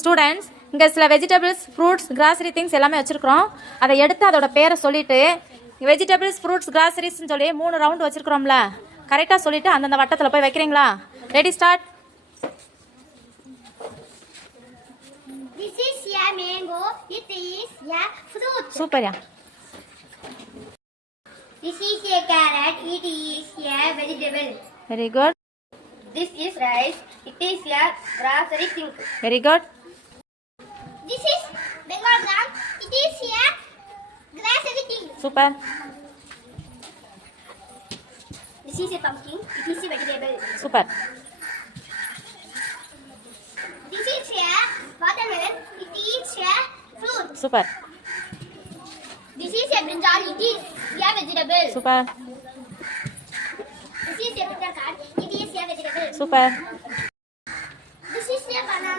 ஸ்டூடெண்ட்ஸ் இங்கே சில vegetables fruits grocery things எல்லாமே வச்சுருக்கிறோம். அதை எடுத்து அதோட பேரை சொல்லிவிட்டு வெஜிடபிள்ஸ் ஃப்ரூட்ஸ் கிராசரிஸ்ன்னு சொல்லி 3 ரவுண்டு வச்சுருக்கிறோம்ல, கரெக்டாக சொல்லிவிட்டு அந்தந்த வட்டத்தில் போய் வைக்கிறீங்களா? Ready start. This is a mango. It is a fruit. Super, yeah. This is a carrot. It is a vegetable. Very good. This is rice. It is a grocery thing. Very good. This is Bengal gram. It is a grocery thing. Super. This is a pumpkin. It is a vegetable. Super. This is a watermelon. It is a fruit. Super. This is a brinjal. It is a vegetable. Super. This is a bitter gourd. It is a vegetable. Super.